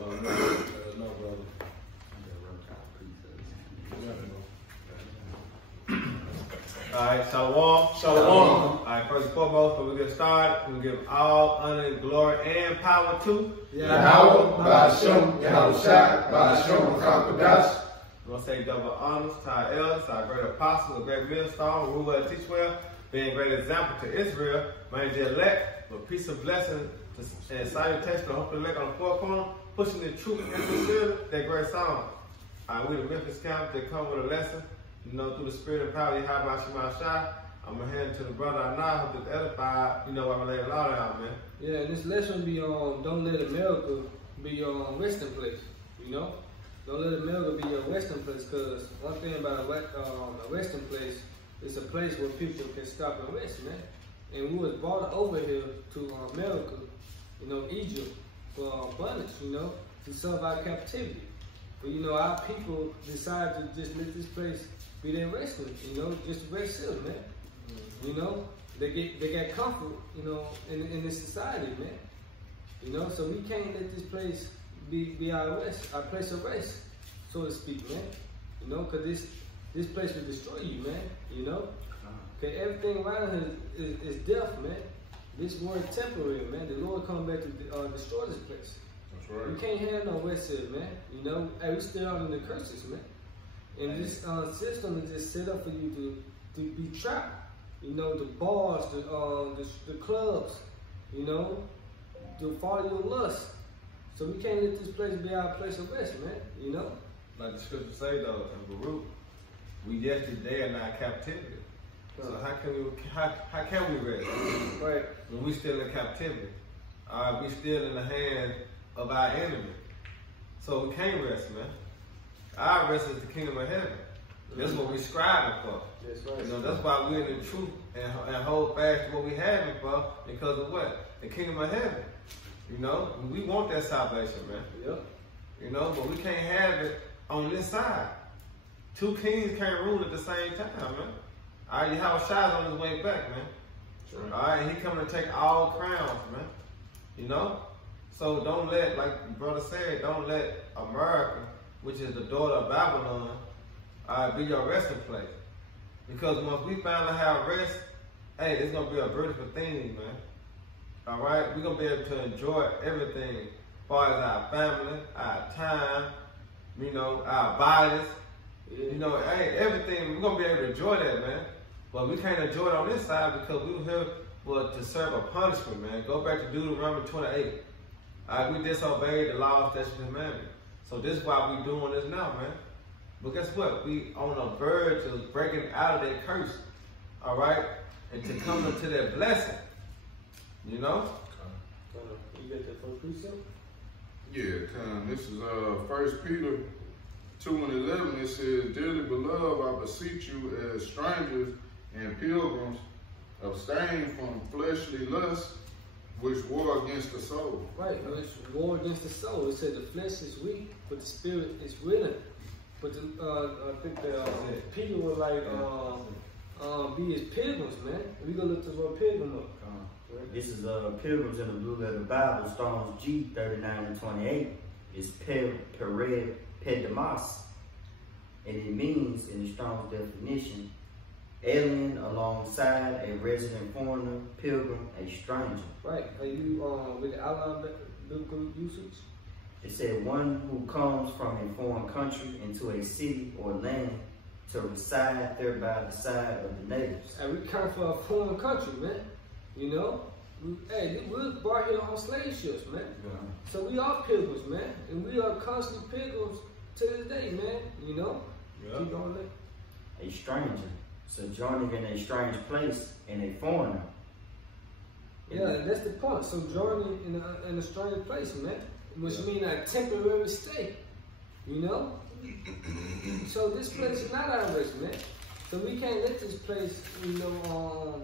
No, brother. Alright, shalom. Shalom. Alright, first and foremost, before we get started, we give all honor, glory, and power to Yahweh, Ba'ashem, Yahushua, Ba'ashem, Kakodash. We're going to say double honors to our elders, our great apostles, a great millstone, rule well, teach well, being a great example to Israel, man, the elect, with peace and blessing and salutation to hope elect on the four corner, pushing the truth into still that great song. We the Memphis camp, they come with a lesson, you know, through the spirit and power of Yahweh Shema Shai. I'm going to hand it to the brother I know, who is edified, you know, I'm going to lay it all down, man. Yeah, this lesson be on don't let America be your resting place, you know? Don't let America be your resting place, because one thing about a resting place, it's a place where people can stop and rest, man. And we was brought over here to America, you know, Egypt, for abundance, you know, to serve our captivity. But, you know, our people decided to just let this place be their resting, you know, just rest up, man. You know, they got comfort, you know, in this society, man. You know, so we can't let this place be our rest, our place of rest, so to speak, man. You know, because this place will destroy you, man. You know, because everything around here is death, man. This world temporary, man. The Lord coming back to destroy this place. That's right. We can't have no rest here, man. You know, hey, we still under the curses, man. And this system is just set up for you to be trapped. You know, the bars, the clubs, you know, to follow your lust. So we can't let this place be our place of rest, man, you know? Like the scripture say though, in Baruch, we yet today are not captivity. So how can we rest? Right. When we still in captivity. We still in the hand of our enemy. So we can't rest, man. Our rest is the kingdom of heaven. That's what we're striving for. That's right. You know, that's why we're in the truth and hold fast to what we have it for, because of what? The kingdom of heaven. You know, we want that salvation, man. Yep. You know, but we can't have it on this side. Two kings can't rule at the same time, man. All right, Yahweh Shai's on his way back, man. Sure. All right, he coming to take all crowns, man. You know? So don't let, like the brother said, don't let America, which is the daughter of Babylon, be your resting place. Because once we finally have rest, hey, it's going to be a beautiful thing, man. All right? We're going to be able to enjoy everything as far as our family, our time, you know, our bodies. You know, hey, everything, we're going to be able to enjoy that, man. But we can't enjoy it on this side because we were here to serve a punishment, man. Go back to Deuteronomy 28. We disobeyed the law, statutes, and commandments. So this is why we doing this now, man. But guess what? We on the verge of breaking out of that curse, all right? And to come into that blessing, you know? You got that first precept? Yeah, this is 1 Peter 2:11. It says, "Dearly beloved, I beseech you as strangers and pilgrims, abstain from fleshly lusts, which war against the soul." Right, which war against the soul. It said the flesh is weak, but the spirit is willing. But I think that Peter was like, be his pilgrims, man. We gonna look this word pilgrim up. This is Pilgrims in the Blue Letter Bible, Strong's G 39 and 28. It's Pered Pedimas, and it means, in the Strong's definition, alien alongside a resident foreigner, pilgrim, a stranger. Right. Are you with the outline biblical usage? It said one who comes from a foreign country into a city or land to reside there by the side of the natives. And we come from a foreign country, man. You know? We was brought here on slave ships, man. Yeah. So we are pilgrims, man. And we are constantly pilgrims to this day, man. You know? Yeah. Keep on that. A stranger, sojourning in a strange place, and a foreigner. Yeah, that's the point. Sojourning in a strange place, man. Which means a temporary stay. You know? So this place is not our rest, man. So we can't let this place, you know,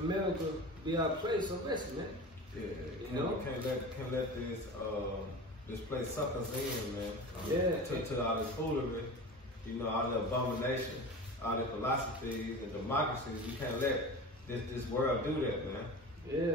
America be our place of rest, man. Yeah, you know? Can't let this place suck us in, man. Yeah. To all this foolery, you know, all the abomination, all the philosophies and democracies. We can't let this world do that, man. Yeah.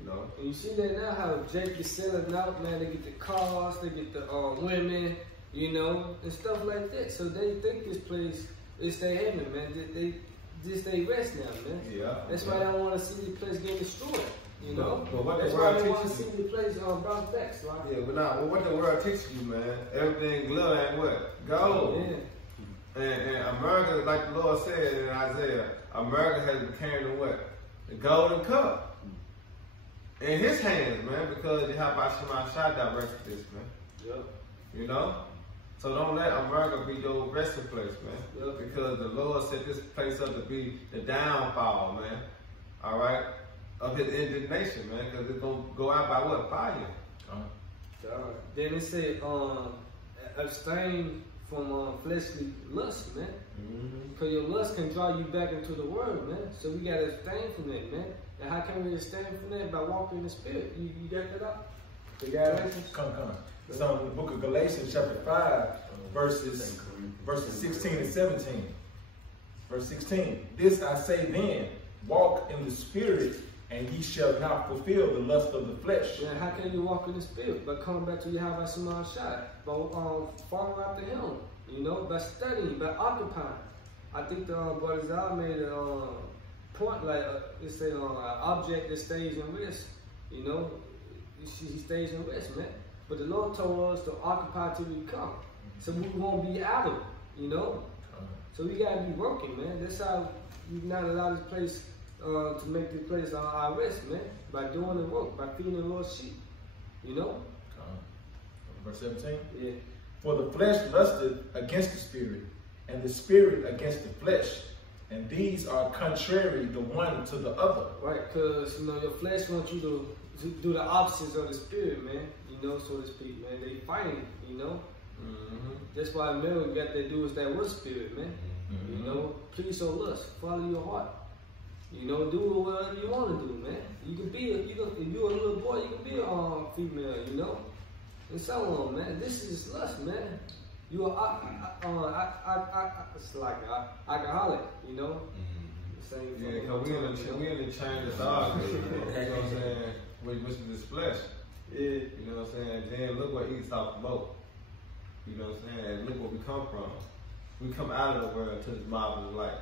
You know? And you see that now, how Jake is selling out, man. They get the cars, they get the women, you know, and stuff like that. So they think this place is their heaven, man. They rest now, man. Yeah. That's why they don't want to see the place get destroyed. You know, but what that's the why world they want to teaches see the place brought back, right? Yeah, but what the world teaches you, man, everything glitter and what? Gold. Yeah. And America, like the Lord said in Isaiah, America has become the what? The golden cup. In his hands, man, because Yahweh Shema Shai directed this, man. Yep. You know? So don't let America be your resting place, man. Yep. Because the Lord set this place up to be the downfall, man. All right? Of his indignation, man, because it's going to go out by what? Fire. Then it said, abstain from fleshly lust, man. Because your lust can draw you back into the world, man. So we got to abstain from that, man. And how can we abstain from that? By walking in the Spirit. You got that up? The Galatians? Come. So in the book of Galatians, chapter 5, verses 16 and 17. Verse 16. This I say then, walk in the Spirit, and ye shall not fulfill the lust of the flesh. Yeah, how can you walk in the Spirit? By coming back to Yahweh Shema Shai, by following after Him, you know, by studying, by occupying. I think the Brother Zal made a point, like it's an object that stays in rest, you know, he stays in rest, man. But the Lord told us to occupy till we come, so we won't be idle, you know. So we gotta be working, man. That's how you not allow this place to make this place our rest, man. By doing the work, by feeding the Lord's sheep, you know. Verse 17. Yeah. For the flesh lusteth against the Spirit, and the Spirit against the flesh, and these are contrary the one to the other. Right, because, you know, your flesh wants you to do the opposites of the Spirit, man. You know, so to speak, man. They fighting, you know. That's why America got that do is that what spirit, man. You know, please your lust, follow your heart. You know, do whatever you want to do, man. You can be if you're a little boy, you can be a female, you know, and so on, man. This is lust, man. You are it's like alcoholic, you know. Same Yeah, because we in the chain of dog, you know what I'm saying? Which is this flesh. Yeah. You know what I'm saying? Then look what Esau promote. You know what I'm saying? Look where we come from. We come out of the world to this marvelous light.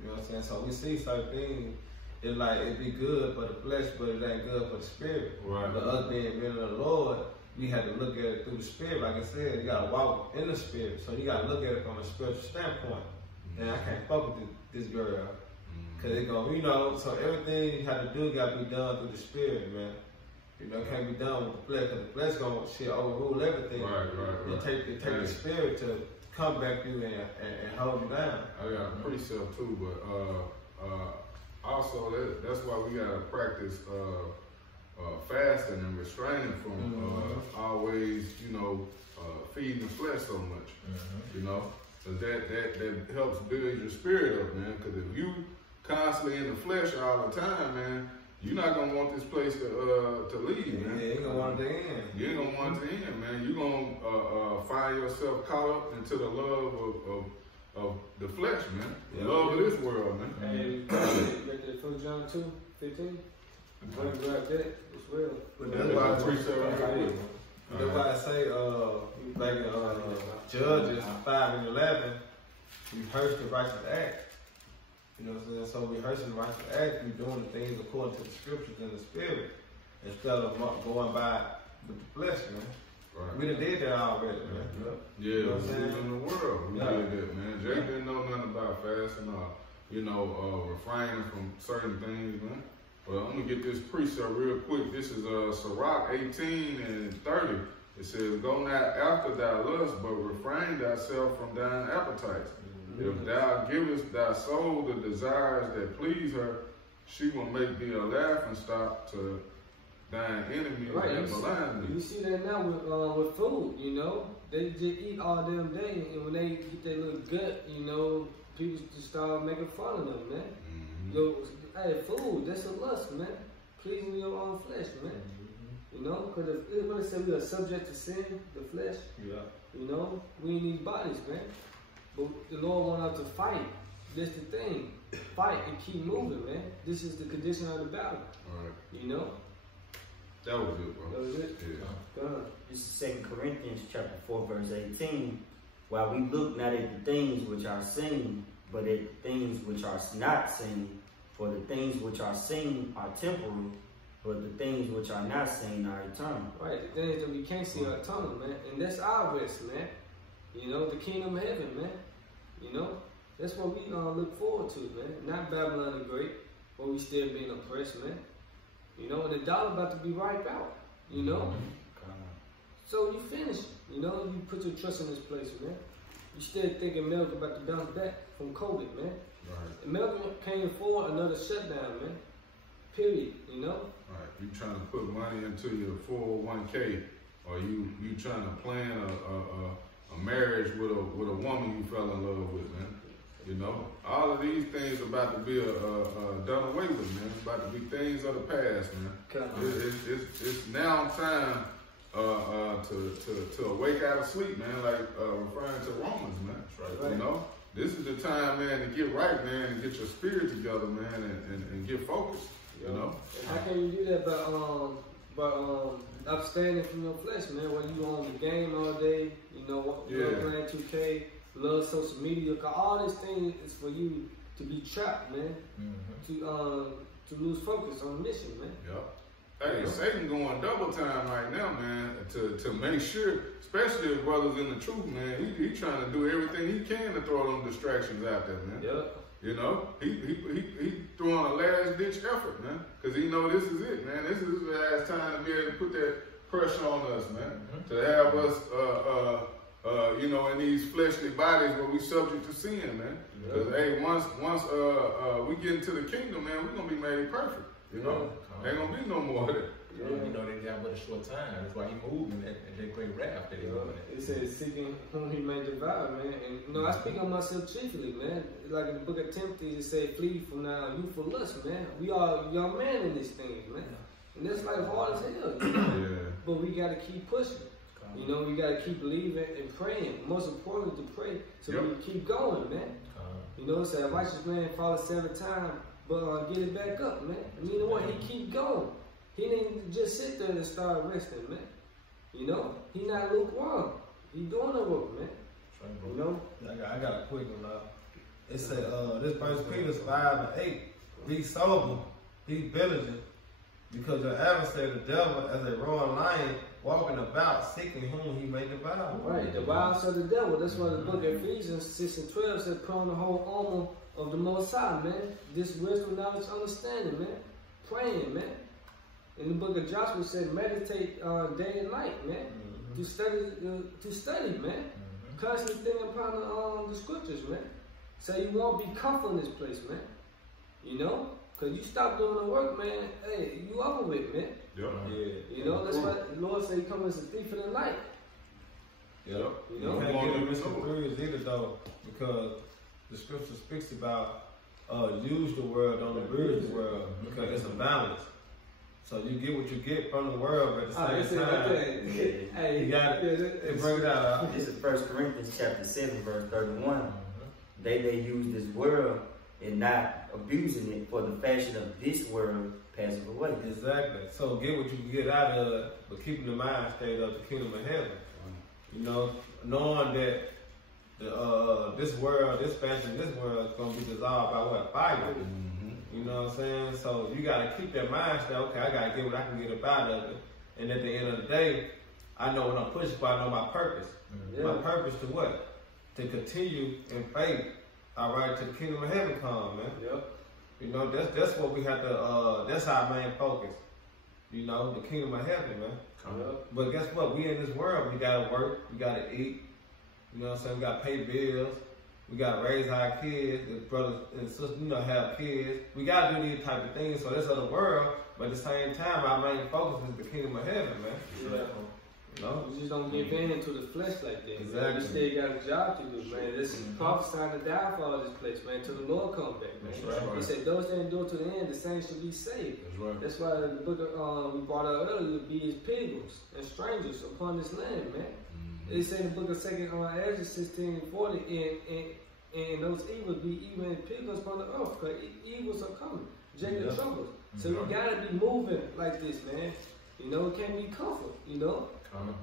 You know what I'm saying? So we see certain things, it's like it be good for the flesh, but it ain't good for the spirit. Right. But us being men of the Lord, we had to look at it through the spirit. Like I said, you gotta walk in the spirit. So you gotta look at it from a spiritual standpoint. And I can't fuck with this girl. Cause they go, you know, so everything you have to do gotta be done through the spirit, man. You know, it can't be done with the flesh, because the flesh gonna shit overrule everything. Right. It take the spirit to come back to you and hold you down. I got a precept too, but also that's why we gotta practice fasting and restraining from always, you know, feeding the flesh so much. You know, cause that helps build your spirit up, man. Cause if you constantly in the flesh all the time, man, you're not gonna want this place to leave, man. Yeah, you ain't gonna want it to end. You ain't gonna want it to end, man. You're gonna find yourself caught up into the love of the flesh, man. The love of this world, man. And you got that 1 John 2:15. Grab that as well. But that's why I preach That's why I say, like Judges 5 and 11, rehearse the righteous act. You know what I'm saying? So rehearsing the righteous act, we doing the things according to the scriptures and the spirit, instead of going by with the flesh, man. Right. We done did that already, man. Yeah, You know what I'm we saying? was in the world. We did that, man. Jake didn't know nothing about fasting or, you know, refraining from certain things, man. But I'm gonna get this precept real quick. This is Sirach 18 and 30. It says, "Go not after thy lust, but refrain thyself from thine appetites. If thou givest thy soul the desires that please her, she will make thee a laughing stock to thine enemies and malign thee." You see that now with food, you know. They just eat all damn day, and when they get their little gut, you know, people just start making fun of them, man. Yo, hey, food, that's a lust, man. Pleasing your own flesh, man. You know, because when they say we are subject to sin, the flesh, you know, we in these bodies, man. But the Lord wants us to fight. That's the thing. Fight and keep moving, man. This is the condition of the battle. Right. You know? That was it, bro. That was it? Yeah. Done. This is 2 Corinthians chapter 4, verse 18. While we look not at the things which are seen, but at the things which are not seen. For the things which are seen are temporal, but the things which are not seen are eternal. Right, the things that we can't see are eternal, man. And that's our rest, man. You know, the kingdom of heaven, man. You know, that's what we look forward to, man. Not Babylon the Great, where we still being oppressed, man. You know, the dollar about to be wiped out, you know. So you finish, you know, you put your trust in this place, man. You still thinking America about to bounce back from COVID, man. Right. America can't afford another shutdown, man. Period, you know. Right. You trying to put money into your 401k, or you trying to plan a marriage with a woman you fell in love with, man. You know, all of these things about to be done away with, man. It's about to be things of the past, man. It's now time to awake out of sleep, man. Like referring to Romans, man. Right. You know, this is the time, man, to get right, man, and get your spirit together, man, and get focused. You know. And how can you do that by abstaining from your flesh, man? When you on the game all day, you know, playing 2K, love social media, cause all these things is for you to be trapped, man. To lose focus on the mission, man. Yep. Hey, Satan going double time right now, man, to make sure, especially if brothers in the truth, man, he trying to do everything he can to throw them distractions out there, man. Yep. You know, he throwing a last ditch effort, man, because he know this is it, man. This is his last time to be able to put that pressure on us, man, to have us, you know, in these fleshly bodies where we subject to sin, man. Because hey, once we get into the kingdom, man, we're gonna be made perfect. You know, ain't gonna be no more of that. You know, they got but a short time. That's why he moved in that great wrath that he moved in. It says seeking whom he may devour, man. And you know, I speak on myself chiefly, man. Like in the book of Timothy, it say, flee from now youthful lust, man. We are young men in these things, man. And that's like hard as hell, you know? But we gotta keep pushing. You know, we gotta keep believing and praying. Most importantly, to pray so we can keep going, man. You know, it said a righteous man falls 7 times, but get it back up, man. And you know what? He keep going. He didn't just sit there and start resting, man. You know, he not lukewarm. He doing the work, man. You know? I got a quick one. It said, this 1 Peter 5:8, be sober, be vigilant, because your adversary, the devil, as a roaring lion, walking about, seeking whom he may devour. Right, the wiles of the devil. That's why the book of Ephesians 6:12 said, put on the whole armor of the Most High, man. This wisdom, knowledge, understanding, man. Praying, man. In the book of Joshua said, meditate day and night, man. To study, man. Constantly thinking upon the scriptures, man. So you won't be comfortable in this place, man. You know? Because you stop doing the work, man, hey, you over with, man. Yep. You know, that's why the Lord said he comes as a thief in the night. Yep. You know? You can't get a misconstrued either, though, because the scripture speaks about use the word, don't abuse the word, because it's a balance. So you get what you get from the world, but at the same time, you got it. Bring it out. This is 1 Corinthians chapter 7, verse 31. They use this world and not abusing it, for the fashion of this world passing away. Exactly. So get what you can get out of it, but keeping the mind state of the kingdom of heaven. You know, knowing that this world, this fashion, this world is going to be dissolved by what? Fire. You know what I'm saying? So you got to keep that mind state, okay, I got to get what I can get up out of it. And at the end of the day, I know what I'm pushing for, I know my purpose. My purpose to what? To continue in faith. All right, to the kingdom of heaven come, man. You know, that's what we have to, that's our main focus. You know, the kingdom of heaven, man. But guess what? We in this world, we gotta work, we gotta eat. You know what I'm saying? We gotta pay bills. We gotta raise our kids, brothers and sisters, you know, have kids. We gotta do these type of things. So that's other world, but at the same time, our main focus is the kingdom of heaven, man. You know? You just don't give in into the flesh like that. Exactly. You still got a job to do, man. This is prophesying the downfall of this place, man, till the Lord comes back, man. That's right. He said, those that endure to the end, the saints shall be saved. That's right. That's why the book of, we brought out earlier, be as pilgrims and strangers upon this land, man. It said in the book of 2nd Ezra 16:40, and those evils be even pilgrims upon the earth, because evils are coming, Jacob troubles. So we gotta be moving like this, man. You know, it can't be comfort, you know.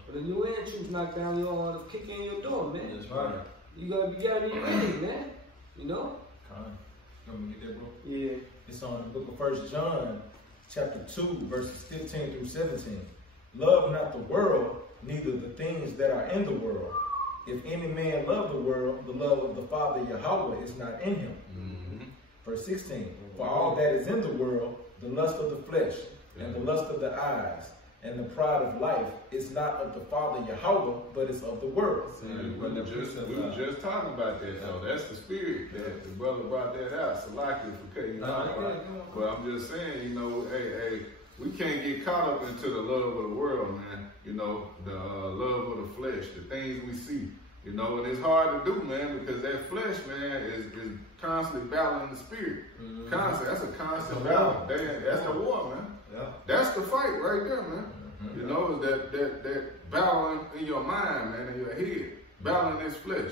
But if you ain't truth knock down your kick in your door, man. That's right. You gotta be ready, man. You know? You want me to get that, bro? Yeah. It's on the book of 1 John, chapter 2, verses 15 through 17. Love not the world, neither the things that are in the world. If any man love the world, the love of the Father Yahweh is not in him. Verse 16. For all that is in the world, the lust of the flesh, and the lust of the eyes, and the pride of life is not of the Father Yahweh, but is of the world. We were just talking about that, though. That's the spirit. That the brother brought that out. Salaki for cutting you off. But I'm just saying, you know, hey, we can't get caught up into the love of the world, man. You know, the love of the flesh, the things we see. You know, and it's hard to do, man, because that flesh, man, is constantly battling the spirit. Constant. That's a constant battle. That's the war, man. Yeah. That's the fight right there, man. You know, that battling in your mind, man, in your head, battling this flesh.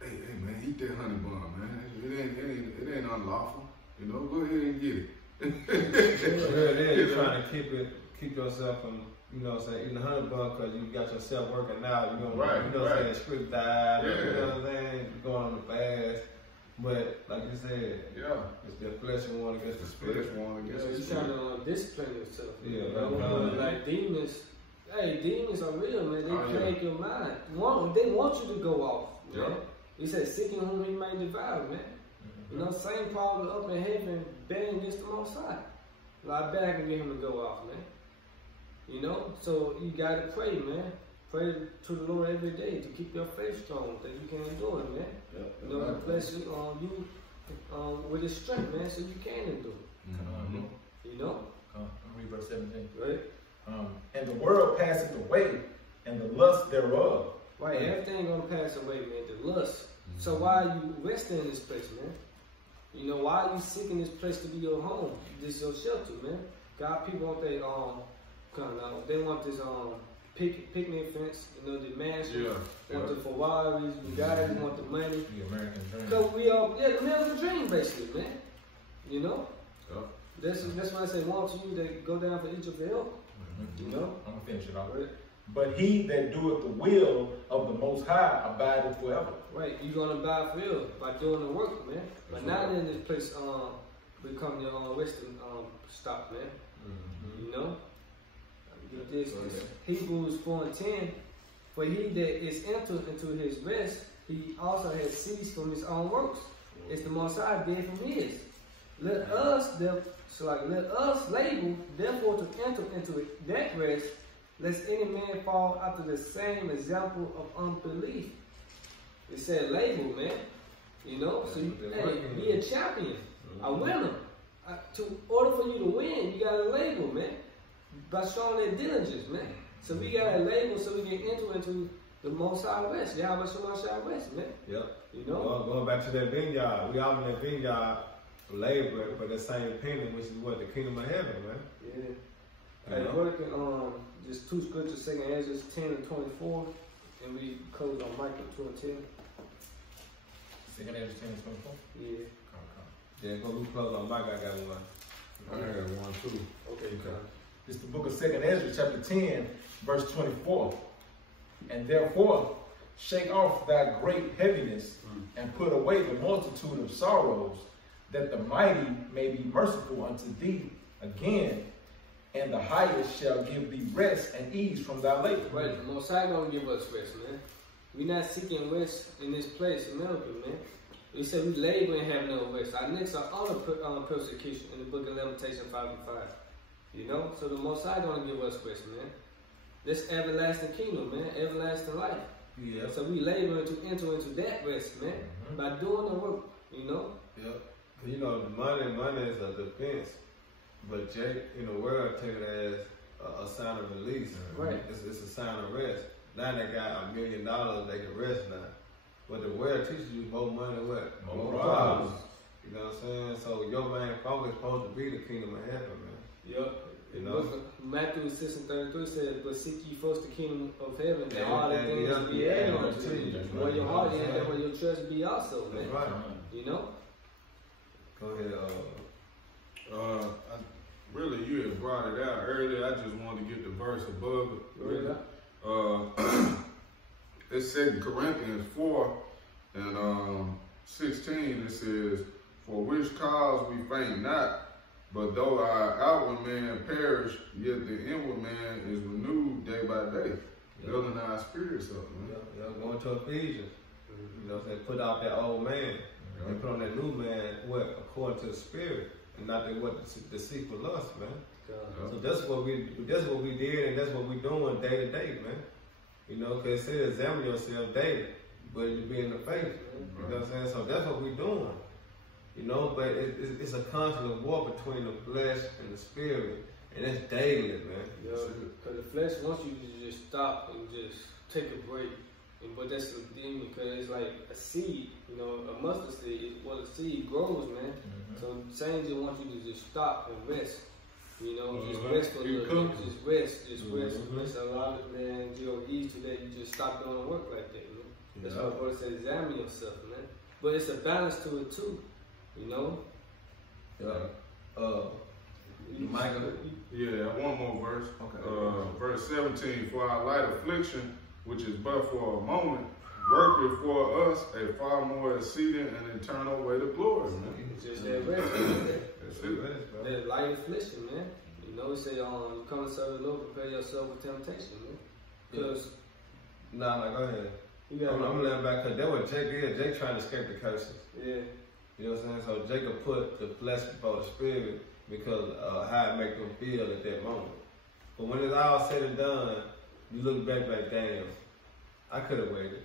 Hey, man, eat that honey bun, man. It ain't unlawful. You know, go ahead and get it. You're trying to keep yourself from, you know what I'm saying, eating a honey bun because you got yourself working out. You know, saying, strict diet. You know what I'm saying? You're going on the fast. But like you said, it's the flesh one against the spirit. You're trying to discipline yourself. Yeah, like demons. Hey, demons are real, man. They plague your mind. They want you to go off, man. He said, seeking whom he may devour, man. You know, same problem up in heaven, betting against the Most High. Like, I bet I can get him to go off, man. You know, so you gotta pray, man. Pray to the Lord every day to keep your faith strong, that you can endure it, man. You know, bless you with his strength, man, so you can endure it. You know? I'm read verse 17. Right? And the world passeth away, and the lust thereof. Right, everything gonna pass away, man. The lust. So why are you resting in this place, man? You know, why are you seeking this place to be your home? This is your shelter, man. God, people want they they want this picnic fence, you know, the mansion, want the Ferraris, the guys want the money. The American dream. Cause we are, the American dream, basically, man. You know? That's why I say, want you to go down for each of the help. You know? I'm gonna finish it off. Right. But he that doeth the will of the Most High abideth forever. Right, you're gonna abide forever by doing the work, man. But not in this place, become your own resting stop, man. You know? Get this. Hebrews 4:10. For he that is entered into his rest, he also has ceased from his own works. It's the Most High did from his. Let us labor, therefore, to enter into that rest, lest any man fall after the same example of unbelief. It said labor, man. You know, so you be a champion, a winner. To order for you to win, you gotta labor, man. By showing that diligence, man. So we gotta labor so we can enter into the Most High rest. Yahweh Shemashah rest, man. Yep. You know? Going back to that vineyard, we all in that vineyard laboring for the same penny, which is what? The kingdom of heaven, man. Yeah. Hey, working just two scriptures, 2 Ezra 10 and 24, and we close on Micah 2 and 10. 2 Ezra 10 and 24? Yeah. Yeah, go we close on Micah, I got one. I got one too. Okay. It's the book of 2 Ezra, chapter 10, verse 24. And therefore, shake off thy great heaviness, and put away the multitude of sorrows, that the mighty may be merciful unto thee again, and the highest shall give thee rest and ease from thy labor. Right, the Most High gonna give us rest, man. We're not seeking rest in this place in America, man. We said we labor and have no rest. Our necks are under persecution in the book of Lamentation 5:5. You know? So the Most High gonna give us rest, man. This everlasting kingdom, man. Everlasting life. Yeah. So we labor to enter into that rest, man. By doing the work, you know? Yep. You know, money is a defense. But Jake, in the world, take it as a sign of release. Right. It's a sign of rest. Now they got $1 million, they can rest now. But the world teaches you more money, what? More problems. You know what I'm saying? So your main focus is supposed to be the kingdom of heaven, man. Yep. You know? Matthew 6 and 33 said, but seek ye first the kingdom of heaven, and all the things will be added unto you. Where your heart is, and where your treasure be also, man. That's right. You know? Go ahead. really, you had brought it out earlier. I just wanted to get the verse above it. Really? It's 2 Corinthians 4 and 16. It says, "For which cause we faint not, but though our outward man perish, yet the inward man is renewed day by day, building our spirits up." Man. Going to Ephesians. You know what I'm saying? Put out that old man and put on that new man, what? According to the spirit, and not what the deceitful lust, man. So that's what we did, and that's what we doing day to day, man. You know, because it says examine yourself daily, whether you be in the faith. You know what I'm saying? So that's what we doing. You know, but it's a constant war between the flesh and the spirit, and it's daily, man. Because the flesh wants you to just stop and just take a break. But that's the thing, because it's like a seed, you know, a mustard seed. Well, the seed grows, man. So Satan just wants you to just stop and rest. You know, just rest for a little bit. Just rest. Rest. A lot of, man, ease to that. You just stop doing work like that, man. That's why the Lord said, examine yourself, man. But it's a balance to it, too. You know? Michael? Yeah, one more verse. Okay. Verse 17, "For our light affliction, which is but for a moment, worketh for us a far more exceeding and eternal weight of glory." Man. It's just that rest. That's it. That light affliction, man. You know, we say, you come to serve the Lord, prepare yourself for temptation, man. Because go ahead. You got I'm laying back, because that what Jake is. Jake trying to escape the curses. Yeah. You know what I'm saying? So Jacob put the flesh before the spirit because how it make them feel at that moment. But when it's all said and done, you look back like, damn, I could have waited.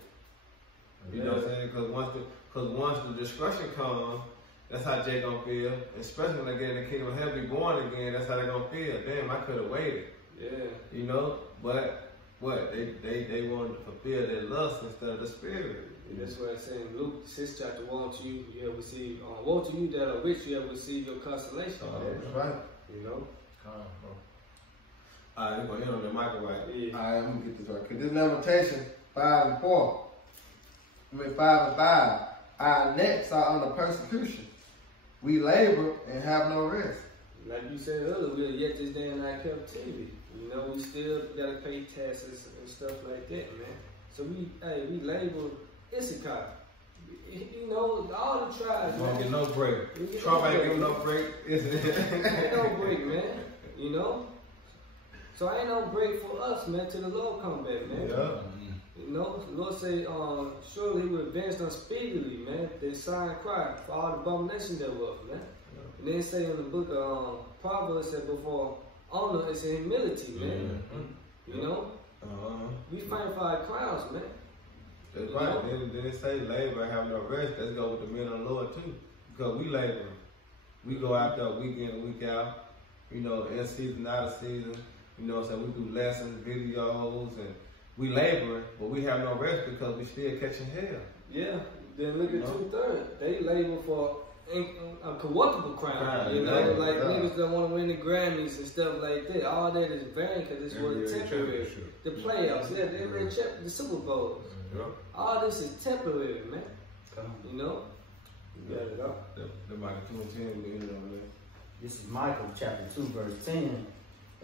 You know what I'm saying? Because once the destruction comes, that's how Jake gonna feel. Especially when they get in the kingdom of heaven, be born again, that's how they gonna feel. Damn, I could have waited. Yeah. You know? But what? They wanted to fulfill their lust instead of the spirit. That's what it's saying in Luke 6 chapter, woe to you, you have received, woe to you that are rich, you have received your consolation. That's right. You know? Alright, we're going to hit on the microwave. Yeah. Alright, let me get this right. Because this Lamentation 5 and 4. 5 and 5. Our necks are under persecution. We labor and have no rest. Like you said earlier, we are yet this day in our captivity. You know, we still got to pay taxes and stuff like that, man. So we labor. Issachar. You know, all the tribes. You won't get no break. Trump ain't giving no break. Ain't no break, man. You know? So ain't no break for us, man, till the Lord come back, man. Yeah. You know, the Lord say, surely he will advance them speedily, man. They sign cry for all the abomination thereof, man. Yeah. And then say in the book of Proverbs, that before honor is humility, man. You know? We fight for our crowns, man. That's right. Then it say labor and have no rest. Let's go with the men of the Lord too. Because we labor. We go out there week in and week out. You know, in season, out of season. You know, so we do lessons, videos, and we labor, but we have no rest because we still catching hell. Yeah. Then look at 2/3. They labor for a corruptible crown. You know, like niggas that want to win the Grammys and stuff like that. All that is vain because it's for the temporary. The playoffs, the Super Bowls. All this is temporary, man. You know? You got it up. The Micah 2:10, we ended on that. This is Micah chapter 2, verse 10.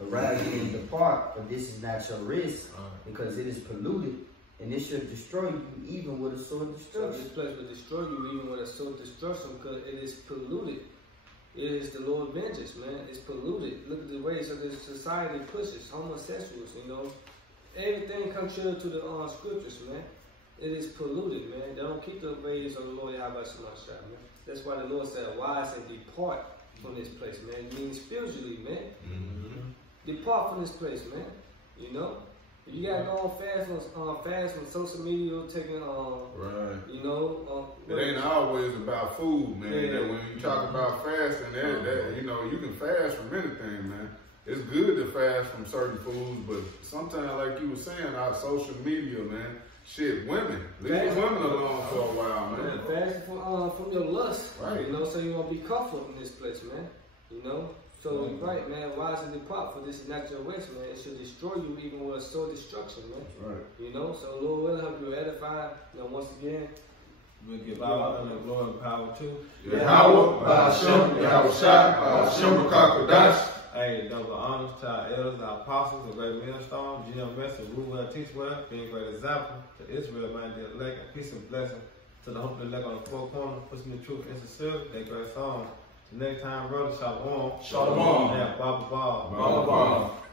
Arise and depart, for this is not your rest, because it is polluted, and it shall destroy you even with a sword of So destruction. this place will destroy you even with a sword of destruction because it is polluted. It is the Lord's vengeance, man. It's polluted. Look at the ways of this society pushes homosexuals, you know. Everything contrary to the scriptures, man. It is polluted, man. They don't keep the ways of the Lord Yahweh Shemashah, man. That's why the Lord said, arise and depart from this place, man. It means spiritually, man. Depart from this place, man. You know? You gotta go on fast on social media, taking right. You know, it ain't always about food, man. Yeah. That when you talk about fasting, that you know, you can fast from anything, man. It's good to fast from certain foods, but sometimes, like you were saying, our social media, man, shit, women, leave women alone for a while, man. Fast from your lust, right? You know, so you won't be comfortable in this place, man. You know. So, right, man, rise and depart, for this is not your rest, man. It should destroy you even with a sword destruction, man. Right. You know, so Lord will help you edify. You know, once again, we'll give our honor, glory, and power to Yahweh, Ba'ashem, Yahushua, Ba'ashem, Rakakadash, Hey, double honors to our elders, our apostles, the great millstone, GM Messer, rule well, teach well, being a great example to Israel, man, the elect, and peace and blessing to the hope elect on the four corners, pushing the truth and sincerity, they great song. The next time, brother, shalom. Shalom. Yeah, Baba Baba. Baba Baba.